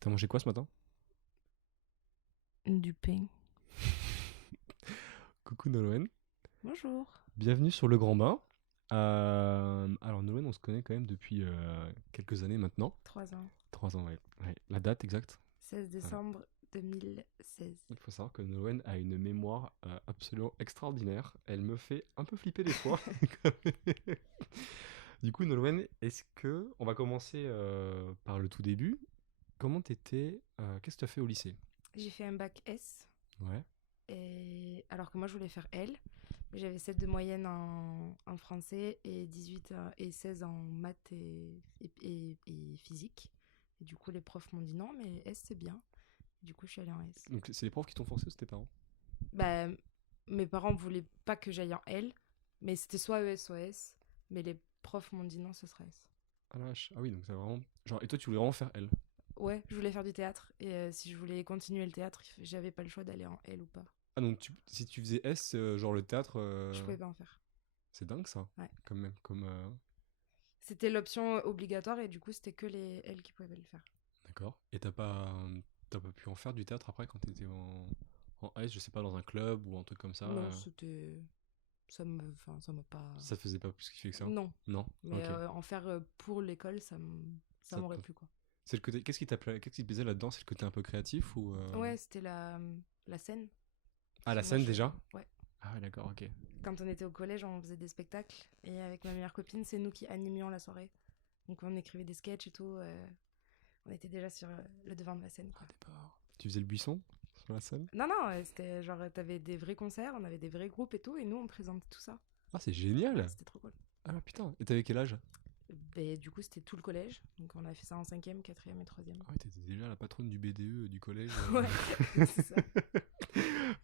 T'as mangé quoi ce matin? Du pain. Coucou Nolwenn, Bonjour. bienvenue sur Le Grand Bain. Alors Nolwenn, on se connaît quand même depuis quelques années maintenant. 3 ans. 3 ans, ouais. Ouais. La date exacte? 16 Voilà. décembre 2016. Il faut savoir que Nolwenn a une mémoire absolument extraordinaire. Elle me fait un peu flipper des fois. Du coup Nolwenn, est-ce que... On va commencer par le tout début. Comment t'étais... Qu'est-ce que tu as fait au lycée? J'ai fait un bac S. Ouais. Alors que moi, je voulais faire L. Mais j'avais 7 de moyenne en français et 18 et 16 en maths et physique. Et du coup, les profs m'ont dit non, mais S, c'est bien. Du coup, je suis allée en S. Donc c'est les profs qui t'ont forcé ou c'est tes parents? Bah, mes parents voulaient pas que j'aille en L. Mais c'était soit ES, soit S. Mais les profs m'ont dit non, ce sera S. Ah la vache. Ah oui, donc c'est vraiment... Genre, et toi tu voulais vraiment faire L? Ouais, je voulais faire du théâtre et si je voulais continuer le théâtre, j'avais pas le choix d'aller en L ou pas. Ah donc si tu faisais S, genre le théâtre, Je pouvais pas en faire. c'est dingue ça, Ouais. quand même. Comme, C'était l'option obligatoire et du coup, c'était que les L qui pouvaient le faire. d'accord. Et t'as pas pu en faire du théâtre après quand t'étais en S, je sais pas, dans un club ou un truc comme ça. Non, c'était ça m'a pas. Ça te faisait pas plus kiffer que ça? Non, Non. mais Ok. en faire pour l'école, ça Ça m'aurait te- plu quoi. C'est le côté. Qu'est-ce qui te plaisait là-dedans? C'est le côté un peu créatif ou Ouais, c'était la scène. Ah, Parce la que moi, scène déjà? ouais. Ah ouais, d'accord, ok. Quand on était au collège, on faisait des spectacles et avec ma meilleure copine, c'est nous qui animions la soirée. Donc on écrivait des sketchs et tout. On était déjà sur le devant de la scène Ah, quoi. d'accord. Tu faisais le buisson sur la scène? Non, non, c'était genre, t'avais des vrais concerts, on avait des vrais groupes et tout, et nous, on présentait tout ça. Ah, c'est Ouais, génial! c'était trop cool. Ah là, putain. Et t'avais quel âge? Et du coup, c'était tout le collège, donc on a fait ça en cinquième, quatrième et troisième. Ah ouais, t'étais déjà la patronne du BDE du collège. Ouais, c'est ça.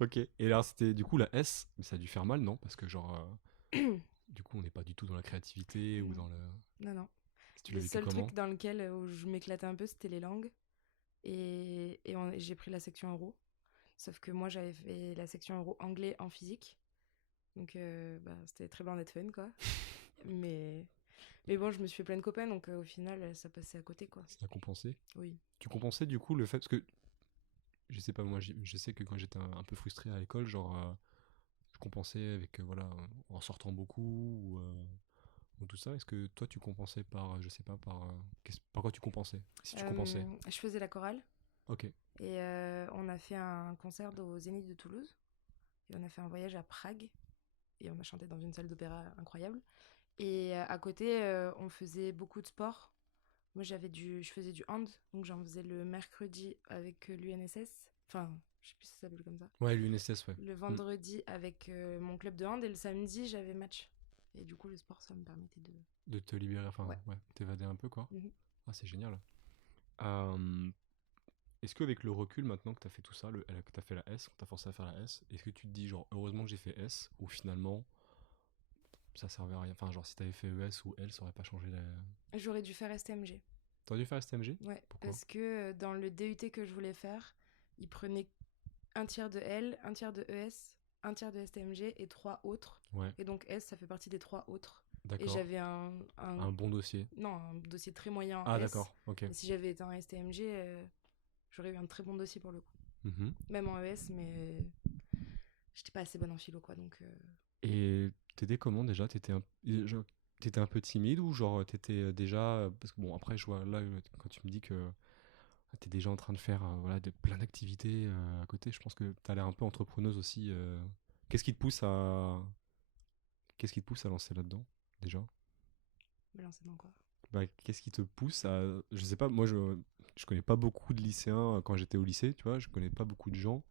Ok. Et alors, c'était du coup la S, mais ça a dû faire mal, non? Parce que, genre, du coup, on n'est pas du tout dans la créativité ou Non, dans le. non, non. Si tu l'as Le vécu seul comment? truc dans lequel où je m'éclatais un peu, c'était les langues. J'ai pris la section euro. Sauf que moi, j'avais fait la section euro anglais en physique. Donc, c'était très loin d'être fun, quoi. Mais, mais bon, je me suis fait plein de copains, donc au final, ça passait à côté, quoi. Ça a compensé? Oui. Tu compensais du coup le fait. Parce que, je sais pas, moi, je sais que quand j'étais un peu frustré à l'école, genre, je compensais avec, voilà, en sortant beaucoup ou tout ça. Est-ce que toi, tu compensais par, je sais pas, par quoi tu compensais? Si tu compensais. Je faisais la chorale. Ok. Et on a fait un concert au Zénith de Toulouse. Et on a fait un voyage à Prague. Et on a chanté dans une salle d'opéra incroyable. Et à côté, on faisait beaucoup de sport. Moi, je faisais du hand. Donc, j'en faisais le mercredi avec l'UNSS. Enfin, je sais plus si ça s'appelle comme ça. Ouais, l'UNSS, ouais. Le Hmm. vendredi avec mon club de hand. Et le samedi, j'avais match. Et du coup, le sport, ça me permettait de. De te libérer, enfin, Ouais. ouais, t'évader un peu, quoi. Mhm. Ah, c'est génial. Euh, Est-ce qu'avec le recul, maintenant que t'as fait tout ça, que t'as fait la S, qu'on t'a forcé à faire la S, est-ce que tu te dis, genre, heureusement que j'ai fait S, ou finalement, ça servait à rien? Enfin, genre, si t'avais fait ES ou L, ça aurait pas changé la. J'aurais dû faire STMG. T'aurais dû faire STMG? Ouais, Pourquoi? parce que dans le DUT que je voulais faire, ils prenaient un tiers de L, un tiers de ES, un tiers de STMG et 3 autres. Ouais, Et donc S, ça fait partie des 3 autres. Et d'accord. j'avais un, Un bon dossier. non, un dossier très moyen en Ah, S. d'accord, ok. Et si j'avais été en STMG, j'aurais eu un très bon dossier pour le coup. Mhm. Même en ES, mais j'étais pas assez bonne en philo, quoi. Donc, Et t'étais comment déjà? T'étais un peu timide ou genre t'étais déjà. Parce que bon, après, je vois là, quand tu me dis que t'es déjà en train de faire voilà, plein d'activités à côté, je pense que t'as l'air un peu entrepreneuse aussi. Qu'est-ce qui te pousse à. Qu'est-ce qui te pousse à lancer là-dedans, déjà? me lancer dans quoi? Bah, qu'est-ce qui te pousse à. Je sais pas, moi je connais pas beaucoup de lycéens quand j'étais au lycée, tu vois, je connais pas beaucoup de gens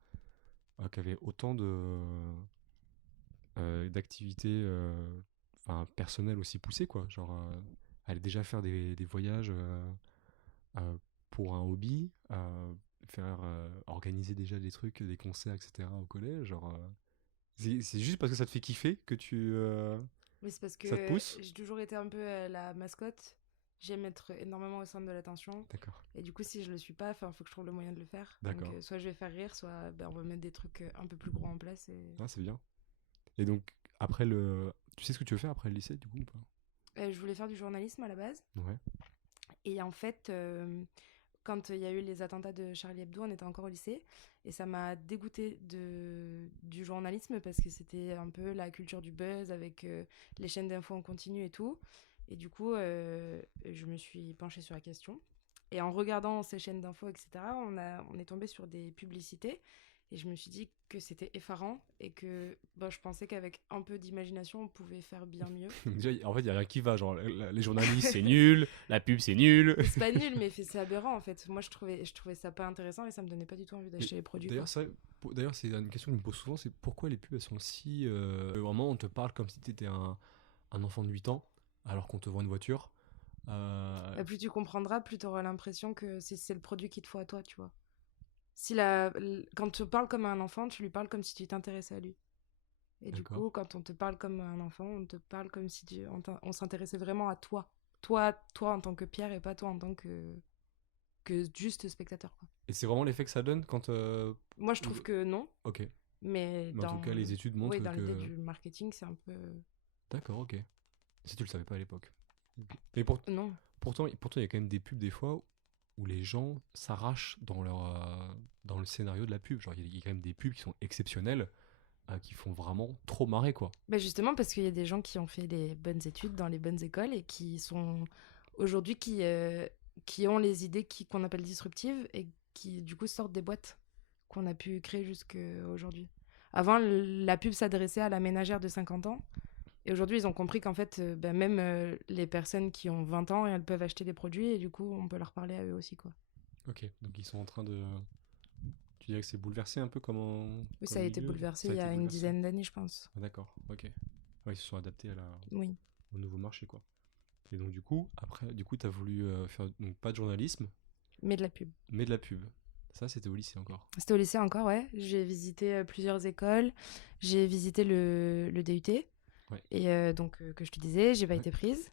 qui avaient autant d'activités personnelles aussi poussées, quoi. Genre, aller déjà faire des voyages euh, pour un hobby, faire organiser déjà des trucs, des concerts, etc. au collège. Genre, c'est juste parce que ça te fait kiffer que Mais c'est parce ça te que pousse. j'ai toujours été un peu la mascotte. J'aime être énormément au centre de l'attention. D'accord, Et du coup, si je le suis pas, il faut que je trouve le moyen de le faire. Donc, d'accord. soit je vais faire rire, soit on va mettre des trucs un peu plus gros en place. Ah, c'est bien. Et donc, après le. Tu sais ce que tu veux faire après le lycée, du coup, ou pas? Je voulais faire du journalisme à la base. Ouais. Et en fait, quand il y a eu les attentats de Charlie Hebdo, on était encore au lycée. Et ça m'a dégoûtée du journalisme parce que c'était un peu la culture du buzz avec les chaînes d'infos en continu et tout. Et du coup, je me suis penchée sur la question. Et en regardant ces chaînes d'infos, etc., on est tombé sur des publicités. Et je me suis dit que c'était effarant et que je pensais qu'avec un peu d'imagination, on pouvait faire bien mieux. Déjà, en fait, il n'y a rien qui va. Genre, les journalistes, c'est nul. La pub, c'est nul. Mais c'est pas nul, mais c'est aberrant en fait. Moi, je trouvais ça pas intéressant et ça me donnait pas du tout envie d'acheter les produits. D'ailleurs, d'ailleurs, c'est une question que je me pose souvent, c'est pourquoi les pubs, elles sont si... vraiment, on te parle comme si tu étais un enfant de 8 ans, alors qu'on te vend une voiture. Plus tu comprendras, plus tu auras l'impression que c'est le produit qu'il te faut à toi, tu vois. Quand tu parles comme un enfant, tu lui parles comme si tu t'intéressais à lui. Et du coup, quand on te parle comme un enfant, on te parle comme si on s'intéressait vraiment à toi. Toi en tant que Pierre et pas toi en tant que juste spectateur, quoi. Et c'est vraiment l'effet que ça donne quand... Moi, je trouve que non. Ok. Mais en tout cas, les études montrent dans que... l'idée du marketing, c'est un peu... D'accord, ok. Si tu le savais pas à l'époque. Mais Non. pourtant, il y a quand même des pubs des fois où les gens s'arrachent dans le scénario de la pub. Genre, il y a quand même des pubs qui sont exceptionnelles, qui font vraiment trop marrer, quoi. Bah justement, parce qu'il y a des gens qui ont fait les bonnes études dans les bonnes écoles et qui sont aujourd'hui qui ont les idées qu'on appelle disruptives et qui du coup sortent des boîtes qu'on a pu créer jusqu'à aujourd'hui. Avant, la pub s'adressait à la ménagère de 50 ans et aujourd'hui, ils ont compris qu'en fait, même les personnes qui ont 20 ans, elles peuvent acheter des produits et du coup, on peut leur parler à eux aussi, quoi. Ok, donc ils sont en train de... Tu dirais que c'est bouleversé un peu comment... Oui, ça a été bouleversé il y a une dizaine d'années, je pense. Ah, d'accord, ok. Ouais, ils se sont adaptés Oui. au nouveau marché, quoi. Et donc, du coup, après, t'as voulu faire donc, pas de journalisme, Mais de la pub. mais de la pub. Ça, c'était au lycée encore. C'était au lycée encore, ouais. J'ai visité plusieurs écoles. J'ai visité le DUT. Ouais. Et donc, que je te disais, j'ai pas Ouais. été prise.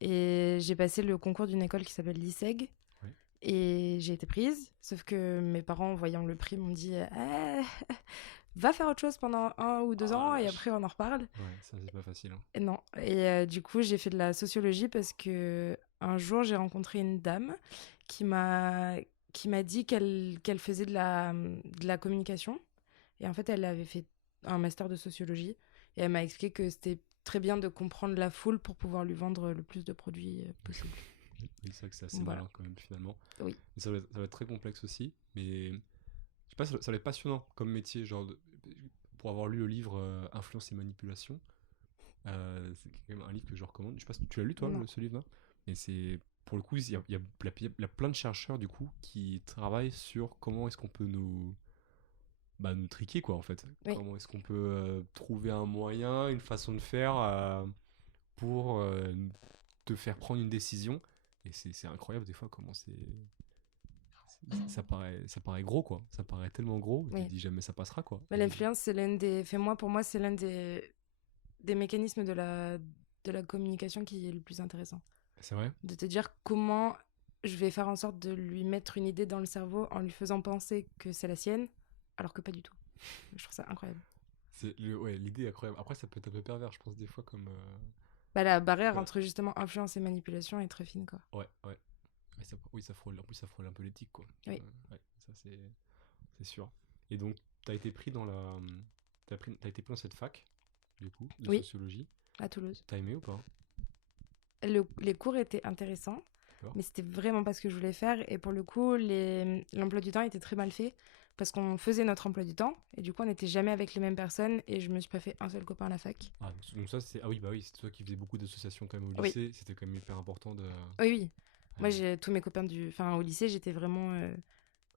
Et j'ai passé le concours d'une école qui s'appelle l'ISEG. Ouais. Et j'ai été prise. Sauf que mes parents, en voyant le prix, m'ont dit va faire autre chose pendant 1 ou 2 ans et après on en reparle. Ouais, ça c'est pas facile. Hein. Et non. Et du coup, j'ai fait de la sociologie parce que un jour, j'ai rencontré une dame qui m'a dit qu'elle faisait de la communication. Et en fait, elle avait fait un master de sociologie. Et elle m'a expliqué que c'était très bien de comprendre la foule pour pouvoir lui vendre le plus de produits possible. Oui, c'est vrai que c'est assez malin quand même finalement. Oui. Et ça va être très complexe aussi. Mais je sais pas, ça va être passionnant comme métier. Genre, pour avoir lu le livre Influence et manipulation, c'est quand même un livre que je recommande. Je sais pas si tu l'as lu toi, ce livre-là. Mais c'est... Pour le coup, il y a plein de chercheurs du coup qui travaillent sur comment est-ce qu'on peut nous triquer quoi en fait. Oui. Comment est-ce qu'on peut trouver un moyen, une façon de faire pour te faire prendre une décision. Et c'est incroyable des fois comment ça paraît gros quoi. Ça paraît tellement gros. Oui. Tu te dis jamais ça passera quoi. Mais l'influence c'est pour moi c'est l'un des mécanismes de la communication qui est le plus intéressant. C'est vrai. De te dire comment je vais faire en sorte de lui mettre une idée dans le cerveau en lui faisant penser que c'est la sienne, alors que pas du tout. Je trouve ça incroyable. L'idée est incroyable. Après, ça peut être un peu pervers, je pense, des fois, comme... la barrière entre justement influence et manipulation est très fine, quoi. Ouais. Ça frôle un peu l'éthique, quoi. Oui. Ça, c'est sûr. Et donc, t'as été pris dans cette fac, du coup, de sociologie. À Toulouse. T'as aimé ou pas ? Les cours étaient intéressants, mais c'était vraiment pas ce que je voulais faire. Et pour le coup, l'emploi du temps était très mal fait parce qu'on faisait notre emploi du temps et du coup, on n'était jamais avec les mêmes personnes et je me suis pas fait un seul copain à la fac. Ah, donc ça, c'est... Ah oui, c'est toi qui faisais beaucoup d'associations quand même au lycée. Oui. C'était quand même hyper important de... Oui. Moi, j'ai tous mes copains au lycée, j'étais vraiment...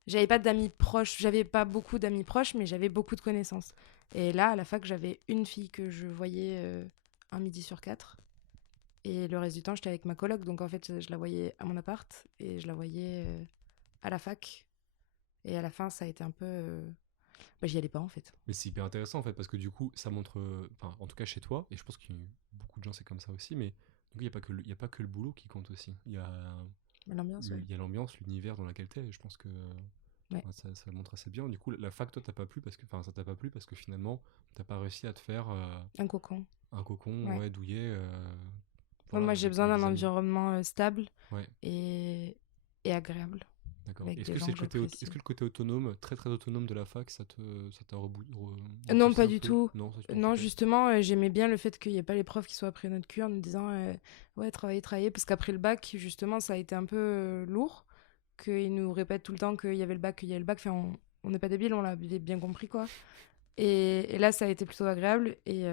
J'avais pas d'amis proches, j'avais pas beaucoup d'amis proches, mais j'avais beaucoup de connaissances. Et là, à la fac, j'avais une fille que je voyais un midi sur 4. Et le reste du temps, j'étais avec ma coloc. Donc, en fait, je la voyais à mon appart et je la voyais à la fac. Et à la fin, ça a été un peu... j'y allais pas, en fait. Mais c'est hyper intéressant, en fait, parce que du coup, ça montre... Enfin, en tout cas, chez toi, et je pense qu'il y a beaucoup de gens, c'est comme ça aussi, mais il n'y a pas que le boulot qui compte aussi. Il y a... L'ambiance, il y a l'ambiance, l'univers dans lequel t'es. Et je pense que ça le montre assez bien. Du coup, la fac, toi, ça t'a pas plu parce que finalement, t'as pas réussi à te faire... un cocon. Un cocon, douillet... moi, j'ai besoin d'un environnement stable et agréable. D'accord. avec Est-ce des que gens c'est que est-ce j'apprécie. que le côté autonome, très très autonome de la fac, ça t'a Non, repoussé pas un du peu? tout. Non, ça tu t'en Non, foutais? justement, j'aimais bien le fait qu'il n'y ait pas les profs qui soient après notre cul en nous disant ouais, travailler, travailler. Parce qu'après le bac, justement, ça a été un peu lourd. Qu'ils nous répètent tout le temps qu'il y avait le bac, qu'il y avait le bac. Enfin, on n'est pas débiles, on l'avait bien compris, quoi. Et là, ça a été plutôt agréable. Et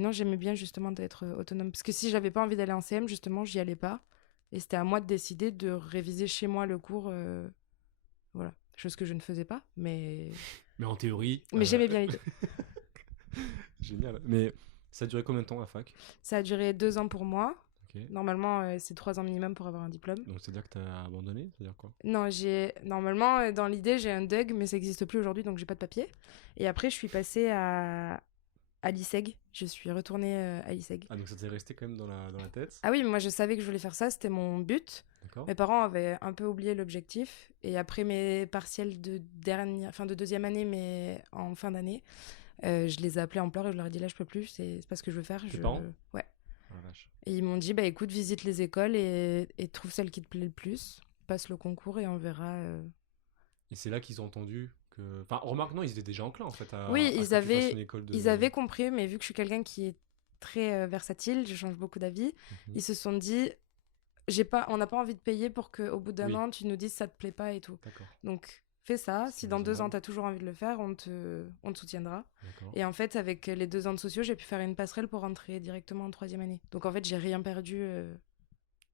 non, j'aimais bien justement d'être autonome. Parce que si j'avais pas envie d'aller en CM, justement, j'y allais pas. Et c'était à moi de décider de réviser chez moi le cours. Voilà. Chose que je ne faisais pas. Mais en théorie, Mais j'aimais bien les deux. génial. Mais ça a duré combien de temps la fac? Ça a duré 2 ans pour moi. Ok. Normalement, c'est 3 ans minimum pour avoir un diplôme. Donc c'est-à-dire que t'as abandonné? C'est-à-dire quoi? Non, normalement dans l'idée j'ai un DUG, mais ça n'existe plus aujourd'hui, donc j'ai pas de papier. Et après, je suis passée à l'ISEG. Je suis retournée à l'ISEG. Ah, donc ça t'est resté quand même dans la tête? Ah oui, mais moi je savais que je voulais faire ça, c'était mon but. D'accord. Mes parents avaient un peu oublié l'objectif. Et après mes partiels de deuxième année, mais en fin d'année, je les ai appelés en pleurs et je leur ai dit là je peux plus, c'est pas ce que je veux faire. Tes parents? Ouais. Oh la vache. Et ils m'ont dit bah écoute, visite les écoles et trouve celle qui te plaît le plus, passe le concours et on verra. Et c'est là qu'ils ont entendu que. Enfin, remarque, non, ils étaient déjà enclins en fait Oui, à que tu fasses une école de. ils avaient compris, mais vu que je suis quelqu'un qui est très versatile, je change beaucoup d'avis, Mhm. ils se sont dit on n'a pas envie de payer pour qu'au bout d'un Oui, an tu nous dises ça te plaît pas et tout. d'accord. Donc fais ça, C'est si dans 2 ans raisonnable. tu as toujours envie de le faire, on te soutiendra. D'accord. Et en fait, avec les 2 ans de sociaux, j'ai pu faire une passerelle pour rentrer directement en troisième année. Donc en fait, j'ai rien perdu.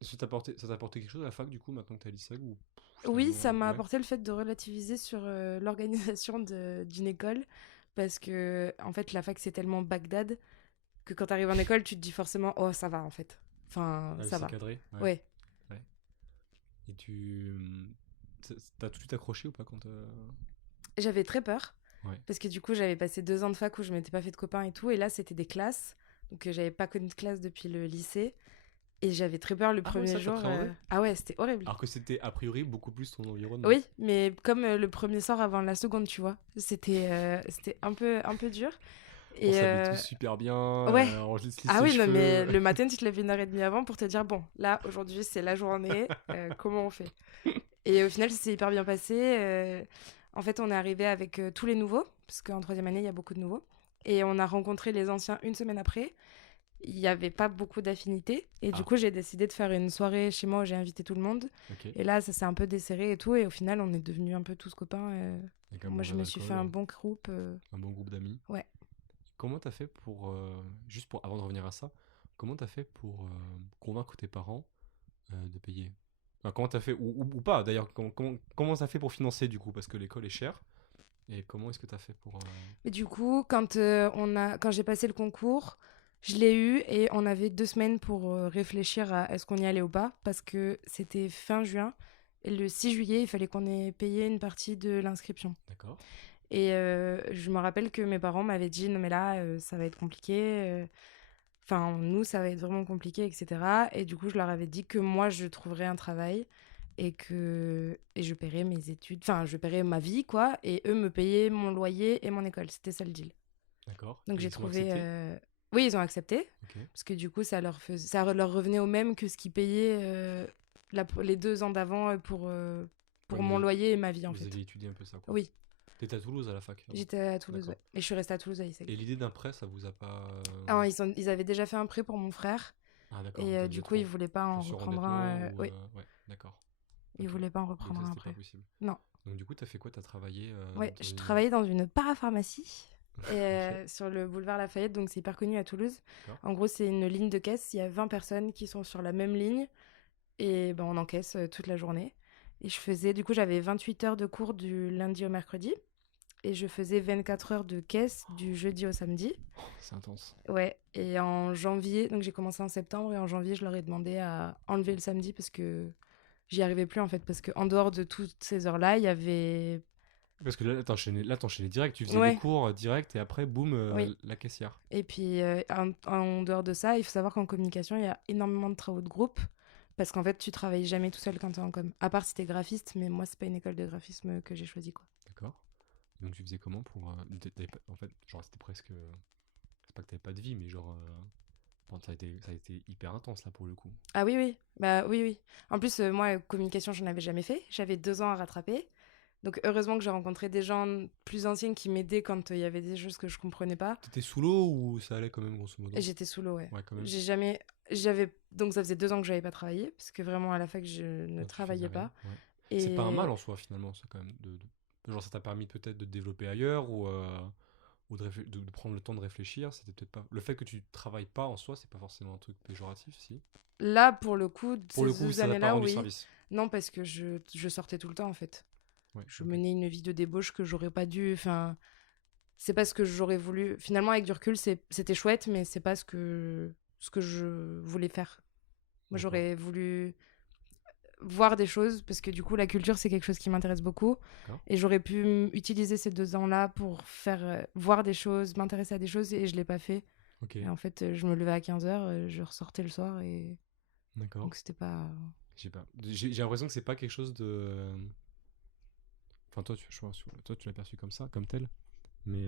Ça t'a apporté quelque chose à la fac du coup maintenant que t'es à l'ISEG ou Oui, ça finalement m'a ouais. apporté le fait de relativiser sur l'organisation d'une école. Parce que, en fait, la fac, c'est tellement Bagdad que quand tu arrives en école, tu te dis forcément, oh, ça va, en fait. Enfin, Ah oui, ça c'est va. cadré. Ouais. Ouais. Ouais. Et t'as tout de suite accroché ou pas quand J'avais très peur. ouais. Parce que du coup, j'avais passé 2 ans de fac où je m'étais pas fait de copains et tout. Et là, c'était des classes. Donc, j'avais pas connu de classe depuis le lycée. Et j'avais très peur le Ah ouais, premier ça jour. t'appréhendait? Ah ouais, c'était horrible. Alors que c'était a priori beaucoup plus ton environnement. Oui, mais comme le premier sort avant la seconde, tu vois. C'était un peu dur. On Et s'habille tous super bien, ouais. on se lisse Ah les oui, non, mais cheveux. le matin, tu te lèves 1h30 avant pour te dire, bon, là, aujourd'hui, c'est la journée, comment on fait? Et au final, ça s'est hyper bien passé. En fait, on est arrivé avec tous les nouveaux, parce qu'en troisième année, il y a beaucoup de nouveaux. Et on a rencontré les anciens une semaine après. Il n'y avait pas beaucoup d'affinités. Et du Ah, coup, j'ai décidé de faire une soirée chez moi où j'ai invité tout le monde. ok. Et là, ça s'est un peu desserré et tout. Et au final, on est devenus un peu tous copains. Avec un Moi, bon je verre me suis fait d'alcool, un bon groupe. un bon groupe d'amis. Ouais. Comment t'as fait pour, juste pour, avant de revenir à ça, comment t'as fait pour convaincre tes parents de payer? Enfin, comment t'as fait, ou pas d'ailleurs, comment t'as fait pour financer du coup? Parce que l'école est chère. Et comment est-ce que t'as fait pour... Et du coup, quand j'ai passé le concours, je l'ai eu et on avait 2 semaines pour réfléchir à est-ce qu'on y allait ou pas, parce que c'était fin juin. Et le 6 juillet, il fallait qu'on ait payé une partie de l'inscription. D'accord. Et je me rappelle que mes parents m'avaient dit, non mais là, ça va être compliqué. Enfin, nous, ça va être vraiment compliqué, etc. Et du coup, je leur avais dit que moi, je trouverais un travail et je paierais mes études. Enfin, je paierais ma vie, quoi. Et eux me payaient mon loyer et mon école. C'était ça le deal. D'accord. Donc Et j'ai ils ont trouvé. accepté? Oui, ils ont accepté. Ok. Parce que du coup, ça leur revenait au même que ce qu'ils payaient les 2 ans d'avant Ouais, pour mon loyer et ma vie, en vous fait. aviez étudié un peu ça, quoi. Oui, T'étais à Toulouse à la fac, alors? j'étais à Toulouse, D'accord. ouais. Et je suis restée à Toulouse à l'ISEG. Et l'idée d'un prêt, ça vous a pas... Alors, ils avaient déjà fait un prêt pour mon frère. Ah d'accord, Et t'as du dû coup, être ils voulaient pas un peu en reprendre un. surendettement ou... Oui, Ouais, d'accord. ils Ok. voulaient pas en Donc reprendre ça, un c'était pas après. possible. Non. Donc du coup, t'as fait quoi? T'as travaillé Ouais, dans je une... travaillais dans une parapharmacie Ok, sur le boulevard Lafayette, donc c'est hyper connu à Toulouse. d'accord. En gros, c'est une ligne de caisse. Il y a 20 personnes qui sont sur la même ligne et ben, on encaisse toute la journée. Et du coup, j'avais 28 heures de cours du lundi au mercredi et je faisais 24 heures de caisse du jeudi au samedi. Oh, c'est intense. Ouais, et en janvier, donc j'ai commencé en septembre et en janvier, je leur ai demandé à enlever le samedi parce que j'y arrivais plus en fait. Parce qu'en dehors de toutes ces heures-là, il y avait. Parce que là, t'enchaînais direct. Tu faisais les Ouais, cours direct et après, boum, oui. la caissière. Et puis en dehors de ça, il faut savoir qu'en communication, il y a énormément de travaux de groupe. Parce qu'en fait, tu travailles jamais tout seul quand t'es en com. À part si t'es graphiste, mais moi, c'est pas une école de graphisme que j'ai choisi quoi. D'accord. Donc tu faisais comment pour... en fait, genre, c'était presque... C'est pas que t'avais pas de vie, mais genre... Bon, ça a été hyper intense là pour le coup. Ah oui, oui. Bah oui, oui. En plus, moi, communication, je n'en avais jamais fait. J'avais 2 ans à rattraper. Donc heureusement que j'ai rencontré des gens plus anciens qui m'aidaient quand il y avait des choses que je comprenais pas. T'étais sous l'eau ou ça allait quand même, grosso Et modo? j'étais sous l'eau, ouais. Ouais, quand même. J'ai jamais... Donc ça faisait 2 ans que j'avais pas travaillé, parce que vraiment à la fac, je ne Ouais, tu faisais travaillais rien. pas. Ouais. C'est pas un mal Et en soi finalement, ça quand même. Genre ça t'a permis peut-être de te développer ailleurs ou de prendre le temps de réfléchir. C'était peut-être pas. Le fait que tu travailles pas en soi, c'est pas forcément un truc péjoratif, si. là, pour le coup, Pour le ces coup, deux ça t'a pas années-là, rendu oui. service. Non, parce que je sortais tout le temps, en fait. Ouais, Je ok. menais une vie de débauche que j'aurais pas dû... Enfin, c'est pas ce que j'aurais voulu. Finalement, avec du recul, c'était chouette, mais c'est pas ce que je voulais faire. Moi, D'accord. j'aurais voulu voir des choses, parce que du coup, la culture, c'est quelque chose qui m'intéresse beaucoup. D'accord. Et j'aurais pu utiliser ces 2 ans-là pour faire voir des choses, m'intéresser à des choses, et je l'ai pas fait. Ok. Et en fait, je me levais à 15h, je ressortais le soir, et D'accord. donc c'était pas... Je sais pas. J'ai l'impression que c'est pas quelque chose de. Enfin, toi, toi, tu l'as perçu comme ça, comme tel. Mais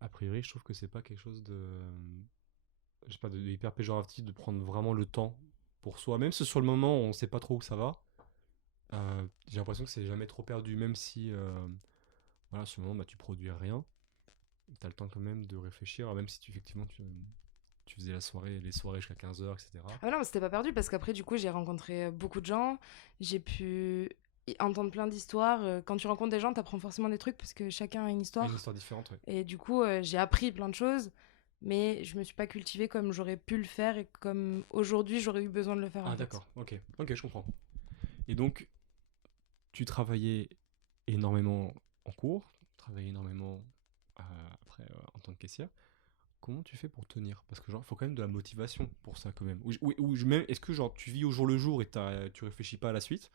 a priori, je trouve que c'est pas quelque chose de. Je sais pas, de hyper péjoratif de prendre vraiment le temps pour soi. Même si sur le moment, on sait pas trop où ça va. J'ai l'impression que c'est jamais trop perdu, même si. Voilà, sur le moment, bah, tu produis rien. T'as le temps quand même de réfléchir, même si effectivement, tu faisais les soirées jusqu'à 15h, etc. Ah non, mais c'était pas perdu, parce qu'après, du coup, j'ai rencontré beaucoup de gens, j'ai pu entendre plein d'histoires. Quand tu rencontres des gens, t'apprends forcément des trucs, parce que chacun a une Ah, une histoire. histoire différente, ouais. Et du coup, j'ai appris plein de choses, mais je me suis pas cultivée comme j'aurais pu le faire, et comme aujourd'hui, j'aurais eu besoin de le faire, en Ah, fait. d'accord, ok. Ok, je comprends. Et donc, tu travaillais énormément en cours, tu travaillais énormément après en tant que caissière. Comment tu fais pour tenir? Parce que genre, il faut quand même de la motivation pour ça quand même. Même, est-ce que genre tu vis au jour le jour et tu réfléchis pas à la suite?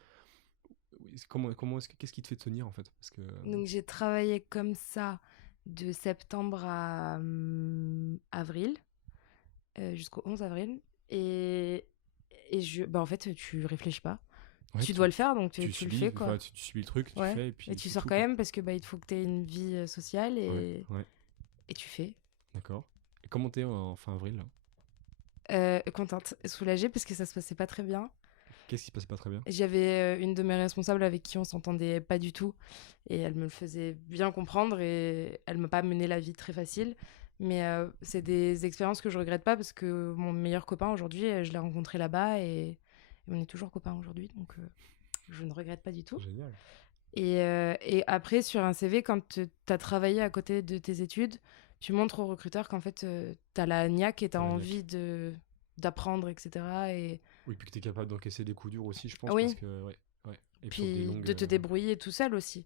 Qu'est-ce qui te fait tenir en fait? Parce que Donc, j'ai travaillé comme ça de septembre à avril, jusqu'au 11 avril. Et, bah, en fait, tu réfléchis pas. ouais, Tu dois le faire, donc tu, tu tu le subis, fais, quoi. enfin, tu subis le truc, tu Ouais. fais et Et puis tu c'est sors tout quand quoi. même, parce que bah, il faut que tu aies une vie sociale, Ouais, et, ouais, et tu fais. d'accord. Et comment t'es en fin avril là? Contente, soulagée, parce que ça se passait pas très bien. Qu'est-ce qui se passait pas très bien? J'avais une de mes responsables avec qui on s'entendait pas du tout, et elle me le faisait bien comprendre, et elle m'a pas mené la vie très facile. Mais c'est des expériences que je regrette pas, parce que mon meilleur copain aujourd'hui, je l'ai rencontré là-bas, et on est toujours copains aujourd'hui, donc je ne regrette pas du tout. Génial. Et après, sur un CV, quand tu as travaillé à côté de tes études, tu montres au recruteur qu'en fait, tu as la niaque, et tu as T'as la niaque. envie d'apprendre, etc. Et Oui, puis que t'es capable d'encaisser des coups durs aussi, je pense, parce oui, que ouais, ouais. Et puis des puis longues. de te débrouiller tout seul aussi.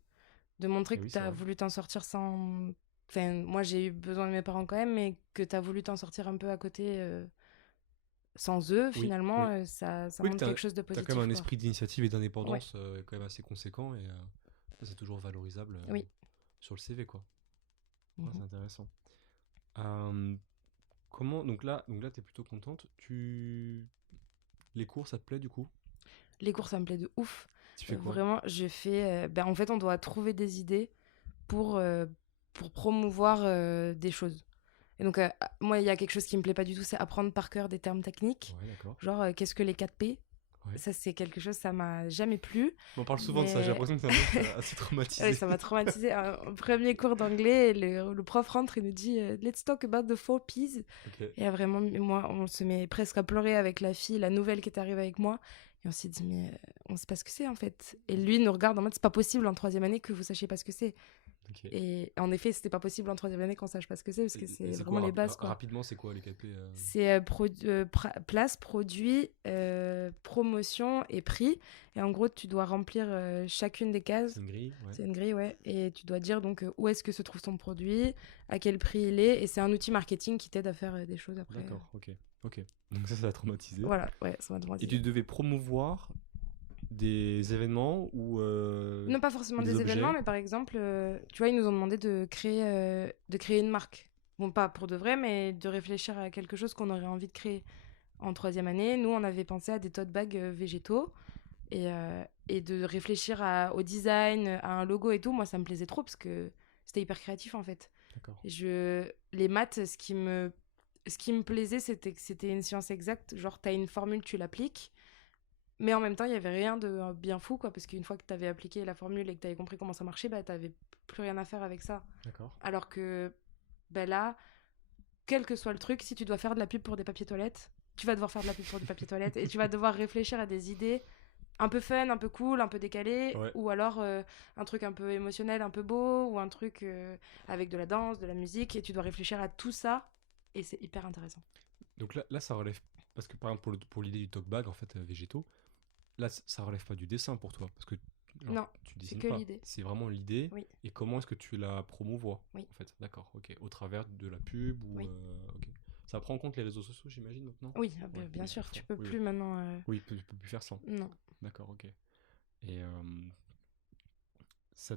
De montrer Eh que oui, tu c'est as vrai. voulu t'en sortir sans... Enfin, moi, j'ai eu besoin de mes parents quand même, mais que tu as voulu t'en sortir un peu à côté sans eux, Oui, finalement, oui. ça Oui, que montre quelque chose de t'as quand même positif, un quoi. esprit d'initiative et Ouais, d'indépendance quand même assez conséquent et ça, c'est toujours valorisable oui. sur le CV, quoi. Ouais, Mhm. c'est intéressant. Euh, comment donc là, t'es plutôt contente. Les cours, ça te plaît du coup? Les cours, ça me plaît de ouf. Tu fais quoi? Vraiment, je fais... ben, en fait, on doit trouver des idées pour, euh, pour promouvoir des choses. Et donc, moi, il y a quelque chose qui me plaît pas du tout, c'est apprendre par cœur des termes techniques. Ouais, d'accord. Genre, qu'est-ce que les 4P? Ouais. Ça, c'est quelque chose, ça m'a jamais plu. On parle souvent de ça. J'ai Mais l'impression que c'est un truc assez ouais, traumatisé. ça m'a traumatisé. Au premier cours d'anglais, le prof rentre et nous dit Let's talk about the 4Ps. Ok. Et vraiment, moi, on se met presque à pleurer avec la fille, la nouvelle qui est arrivée avec moi. Et on s'est dit, mais on sait pas ce que c'est, en fait. Et lui nous regarde en mode, c'est pas possible en 3e année que vous sachiez pas ce que c'est. Ok. Et en effet, c'était pas possible en 3e année qu'on sache pas ce que c'est, parce que Et c'est c'est vraiment quoi les bases, quoi. rapidement, c'est quoi les 4P C'est place, produit, promotion et prix. Et en gros, tu dois remplir chacune des C'est cases. une grille, ouais. C'est une grille, ouais. Et tu dois dire donc où est-ce que se trouve ton produit, à quel prix il est. Et c'est un outil marketing qui t'aide à faire des choses après. D'accord, ok. Ok. Donc ça t'a traumatisé. Voilà, ouais, ça m'a Et traumatisé. tu devais promouvoir des événements Non, pas forcément ou des des événements, objets. mais par exemple, tu vois, ils nous ont demandé de créer une marque. Bon, pas pour de vrai, mais de réfléchir à quelque chose qu'on aurait envie de créer. En 3e année, nous, on avait pensé à des tote bags végétaux, et de réfléchir au design, à un logo et tout. Moi, ça me plaisait trop, parce que c'était hyper créatif, en fait. D'accord. Les maths, ce qui me plaisait, c'était que c'était une science exacte. Genre, t'as une formule, tu l'appliques. Mais en même temps, il y avait rien de bien fou, quoi. Parce qu'une fois que t'avais appliqué la formule et que t'avais compris comment ça marchait, bah, t'avais plus rien à faire avec ça. D'accord. Alors que, bah, là, quel que soit le truc, si tu dois faire de la pub pour des papiers toilettes, tu vas devoir faire de la pub pour des papiers toilettes et tu vas devoir réfléchir à des idées un peu fun, un peu cool, un peu décalé, Ouais. ou alors un truc un peu émotionnel, un peu beau, ou un truc avec de la danse, de la musique, et tu dois réfléchir à tout ça, et c'est hyper intéressant. Donc là, ça relève. Parce que par exemple, pour l'idée du talk-bag, en fait, végétaux, là, ça relève pas du dessin pour toi. Parce que genre, Non, tu c'est dessines que pas. l'idée. C'est vraiment l'idée. Oui, Et comment est-ce que tu la promouvois, oui, en fait. D'accord, ok. Au travers de la pub ou. oui. Ok. Ça prend en compte les réseaux sociaux, j'imagine, maintenant. Oui, Ouais, bien oui, à sûr, tu fond. peux Oui, plus oui. maintenant. Oui, tu peux plus faire sans. Non. D'accord, ok. Et ça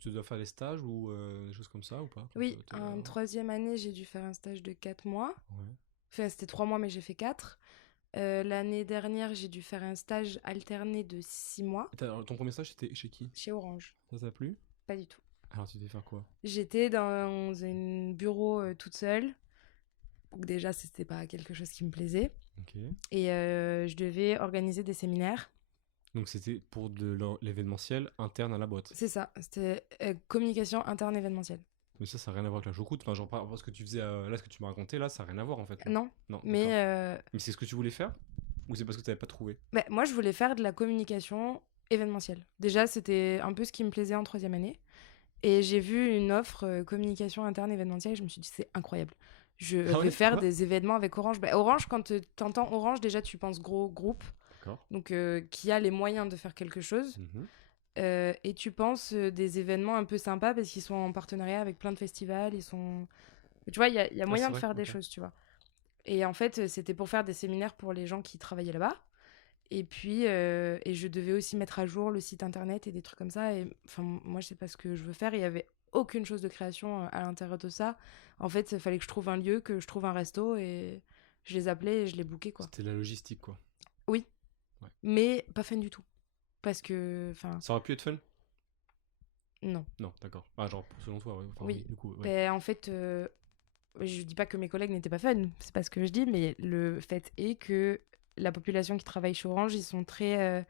tu dois faire des stages ou des choses comme ça ou pas quand Oui, t'es en là-bas. troisième année, j'ai dû faire un stage de 4 mois. Ouais. Enfin, c'était 3 mois, mais j'ai fait 4. L'année dernière, j'ai dû faire un stage alterné de 6 mois Ton premier stage, c'était chez qui? chez Orange. Ça t'a plu? Pas du tout. Alors, tu devais faire quoi? J'étais dans un bureau toute seule. Donc déjà, c'était pas quelque chose qui me plaisait. Ok. Et je devais organiser des séminaires. Donc, c'était pour l'événementiel interne à la boîte. C'est ça, c'était communication interne événementielle. Mais ça n'a rien à voir avec la choucroute. Enfin, genre, ce que tu faisais là, ce que tu m'as raconté là, ça n'a rien à voir en fait. Là. Non, Non, mais d'accord. Mais c'est ce que tu voulais faire? Ou c'est parce que tu n'avais pas trouvé? bah, moi, je voulais faire de la communication événementielle. Déjà, c'était un peu ce qui me plaisait en troisième année. Et j'ai vu une offre communication interne événementielle et je me suis dit, c'est incroyable. Je Ah vais ouais? faire Quoi? des événements avec Orange. Bah, Orange, quand tu entends Orange, déjà, tu penses gros groupe, D'accord. donc qui a les moyens de faire quelque chose. Mhm. Et tu penses des événements un peu sympas parce qu'ils sont en partenariat avec plein de festivals. Ils sont... Tu vois, il y a Ah, moyen c'est de vrai? faire des Ok. choses, tu vois. Et en fait, c'était pour faire des séminaires pour les gens qui travaillaient là-bas. Et puis, et je devais aussi mettre à jour le site internet et des trucs comme ça. Et enfin, moi, je sais pas ce que je veux faire. Il y avait aucune chose de création à l'intérieur de ça. En fait, il fallait que je trouve un lieu, que je trouve un resto et je les appelais et je les bookais, quoi. C'était la logistique quoi. Oui, Ouais. mais pas fun du tout. Parce que, enfin, Ça aurait pu être fun? non. Non, d'accord. Ah, genre, selon toi, ouais. Enfin, Oui. oui, du coup, ouais. Ben, en fait, je dis pas que mes collègues n'étaient pas fun, c'est pas ce que je dis, mais le fait est que la population qui travaille chez Orange, ils sont très.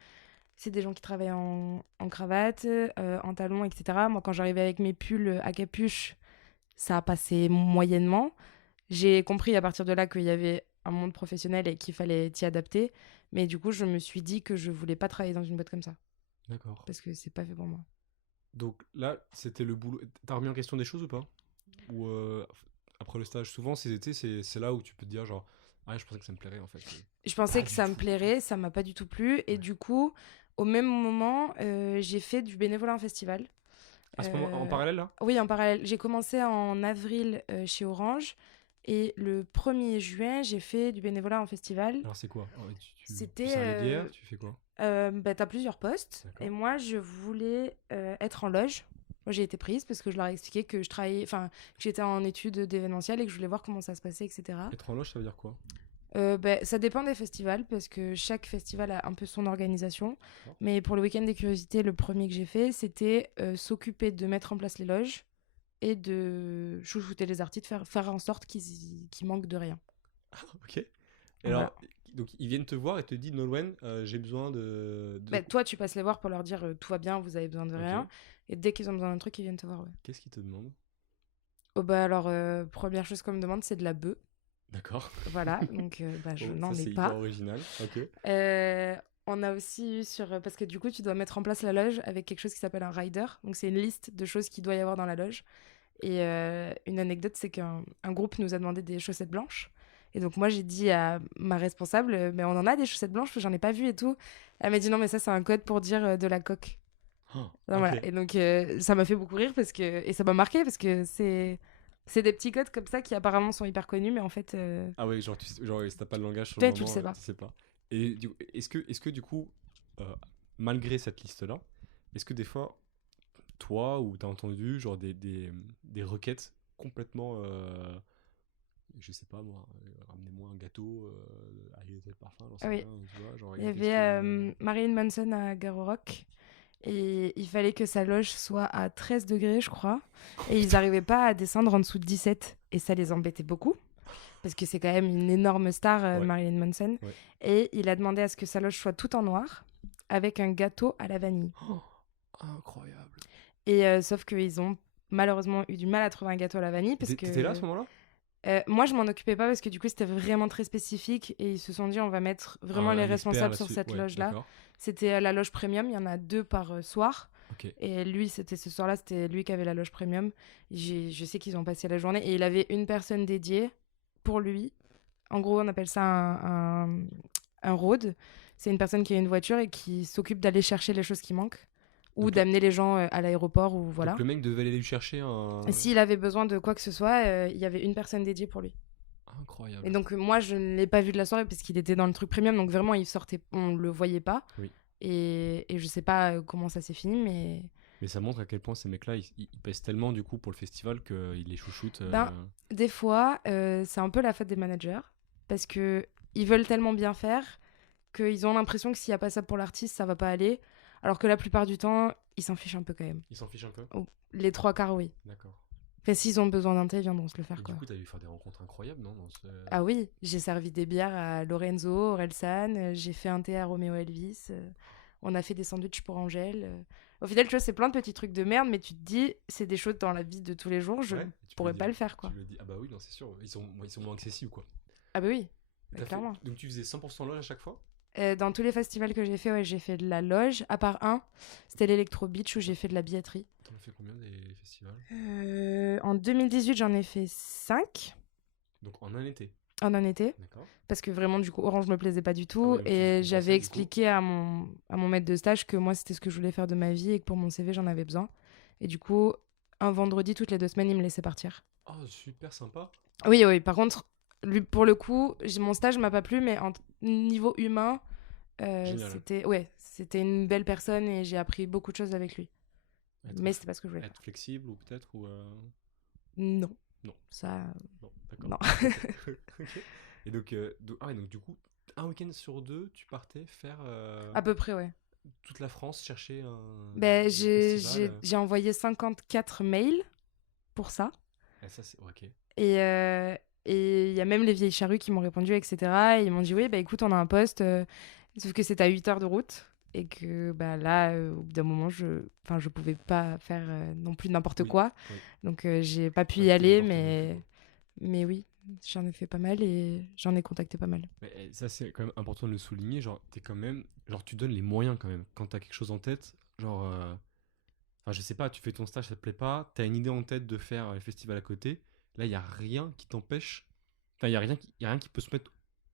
C'est des gens qui travaillent en cravate, en talons, etc. Moi, quand j'arrivais avec mes pulls à capuche, ça a passé moyennement. J'ai compris à partir de là qu'il y avait un monde professionnel et qu'il fallait t'y adapter. Mais du coup, je me suis dit que je voulais pas travailler dans une boîte comme ça. D'accord. Parce que c'est pas fait pour moi. Donc là, c'était le boulot. T'as remis en question des choses ou pas? Ou après le stage, souvent, c'est là où tu peux te dire, genre, ah, je pensais que ça me plairait en fait. Je pensais Pas que du ça me tout. plairait, ça m'a pas du tout plu. Et Ouais. du coup, au même moment, j'ai fait du bénévolat en festival. À ce moment, en Euh, parallèle là? Oui, en parallèle. J'ai commencé en avril chez Orange. Et le 1er juin, j'ai fait du bénévolat en festival. Alors c'est quoi? Tu C'était... sers les bières, tu fais quoi? bah, t'as plusieurs postes. Et D'accord. moi, je voulais être en loge. Moi, j'ai été prise parce que je leur ai expliqué que je travaillais... Enfin, que j'étais en études d'événementiel et que je voulais voir comment ça se passait, etc. Être en loge, ça veut dire quoi? Bah, ça dépend des festivals parce que chaque festival a un peu son organisation. D'accord. Mais pour le week-end des curiosités, le premier que j'ai fait, c'était s'occuper de mettre en place les loges et de chouchouter les artistes, faire en sorte qu'ils manquent de rien. Ok. Et Voilà. alors, donc ils viennent te voir et te disent, Nolwenn, j'ai besoin Bah, toi, tu passes les voir pour leur dire tout va bien, vous avez besoin de Ok. rien. Et dès qu'ils ont besoin d'un truc, ils viennent te voir. Ouais. Qu'est-ce qu'ils te demandent? Oh, bah alors, première chose qu'on me demande, c'est de la bœuf. D'accord. Voilà, donc bah, je Bon, n'en ça ai c'est hyper pas. original. Ok. On a aussi eu parce que du coup, tu dois mettre en place la loge avec quelque chose qui s'appelle un rider. Donc, c'est une liste de choses qu'il doit y avoir dans la loge. Et une anecdote, c'est qu'un groupe nous a demandé des chaussettes blanches. Et donc, moi, j'ai dit à ma responsable, mais on en a des chaussettes blanches, j'en ai pas vu et tout. Elle m'a dit non, mais ça, c'est un code pour dire de la coque. Oh, Donc, ok. voilà. Et donc, ça m'a fait beaucoup rire et ça m'a marqué parce que c'est des petits codes comme ça qui apparemment sont hyper connus, mais en fait, Ah ouais, genre, genre si t'as pas le langage sur le toi, tu le moment, sais pas. tu sais pas. Et est-ce que du coup, malgré cette liste-là, est-ce que des fois, toi, ou t'as entendu genre des requêtes complètement, je sais pas moi, ramenez-moi un gâteau, allez, tel parfum, j'en sais Oui. rien, tu vois, genre Il il y y a quelque avait chose. Marilyn Manson à Garo Rock. Et il fallait que sa loge soit à 13 degrés, je crois. Et ils n'arrivaient pas à descendre en dessous de 17. Et ça les embêtait beaucoup. Parce que c'est quand même une énorme star, Ouais. Marilyn Manson. Ouais. Et il a demandé à ce que sa loge soit tout en noir, avec un gâteau à la vanille. Oh, incroyable. Et sauf qu'ils ont malheureusement eu du mal à trouver un gâteau à la vanille. Parce T'étais là à ce que moment-là? moi, je m'en occupais pas parce que du coup, c'était vraiment très spécifique. Et ils se sont dit, on va mettre vraiment les Un expert responsables sur là-dessus. cette Ouais, loge-là. d'accord. C'était la loge premium. Il y en a 2 par soir. Ok. Et lui, c'était ce soir-là, c'était lui qui avait la loge premium. Je sais qu'ils ont passé la journée. Et il avait une personne dédiée pour lui. En gros, on appelle ça un road. C'est une personne qui a une voiture et qui s'occupe d'aller chercher les choses qui manquent. Ou Donc, d'amener les gens à l'aéroport ou voilà. donc le mec devait aller lui chercher un. Et s'il avait besoin de quoi que ce soit, il y avait une personne dédiée pour lui. Incroyable. Et donc moi je ne l'ai pas vu de la soirée parce qu'il était dans le truc premium, donc vraiment il sortait, on le voyait pas. Oui. Et je sais pas comment ça s'est fini, mais Mais ça montre à quel point ces mecs-là, ils pèsent tellement du coup pour le festival qu'ils les chouchoutent. ben des fois c'est un peu la faute des managers parce que ils veulent tellement bien faire qu'ils ont l'impression que s'il y a pas ça pour l'artiste, ça va pas aller. Alors que la plupart du temps, ils s'en fichent un peu quand même. Ils s'en fichent un peu. Oh, les 3 quarts, oui. D'accord. Enfin, s'ils ont besoin d'un thé, ils viendront se le faire Et quoi. du coup, t'as dû faire des rencontres incroyables, non dans ce... Ah oui, j'ai servi des bières à Lorenzo, Orelsan, j'ai fait un thé à Roméo Elvis, on a fait des sandwichs pour Angèle. Au final, tu vois, c'est plein de petits trucs de merde, mais tu te dis, c'est des choses dans la vie de tous les jours, je Ouais, tu peux pourrais le pas dire. le faire, quoi. Tu le dis. Ah bah oui, non, c'est sûr. Ils sont moins accessibles, quoi. Ah bah oui, bah, T'as fait- clairement. Donc tu faisais 100% loge à chaque fois? Dans tous les festivals que j'ai fait, ouais, j'ai fait de la loge, à part un, c'était l'Electro Beach où j'ai fait de la billetterie. T'en as fait combien des festivals? En 2018, j'en ai fait 5 Donc en un été. en un été. D'accord. Parce que vraiment, du coup, Orange me plaisait pas du Ah tout. oui, donc tu Et compensais, j'avais du coup. expliqué à mon maître de stage que moi, c'était ce que je voulais faire de ma vie et que pour mon CV, j'en avais besoin. Et du coup, un vendredi, toutes les 2 semaines, il me laissait partir. Oh, super sympa. Oui, oui, par contre, lui, pour le coup, mon stage m'a pas plu, mais en niveau humain, Génial. c'était une belle personne et j'ai appris beaucoup de choses avec lui. Mais c'était pas ce que je voulais faire. Être flexible ou peut-être ou Non. Non. Ça, Non, d'accord. non. Ok. Et donc, ouais, donc du coup, un week-end sur 2, tu partais faire À peu près, ouais. toute la France chercher Ben, des j'ai festivals. j'ai envoyé 54 mails pour ça. Et ça, c'est ok. Et il y a même les vieilles charrues qui m'ont répondu, etc. Et ils m'ont dit, oui, bah écoute, on a un poste, sauf que c'est à 8 heures de route. Et que bah, là, au bout d'un moment, je pouvais pas faire non plus n'importe Oui, quoi. oui. Donc, j'ai pas pu Ouais, y c'était aller, n'importe non plus, quoi. mais oui, j'en ai fait pas mal et j'en ai contacté pas mal. Mais ça, c'est quand même important de le souligner. Genre, t'es quand même. Genre, tu donnes les moyens quand même. Quand t'as quelque chose en tête, genre. Enfin, je sais pas, tu fais ton stage, ça te plaît pas, t'as une idée en tête de faire le festival à côté. Là, il y a rien qui t'empêche. Enfin, y a rien qui peut se mettre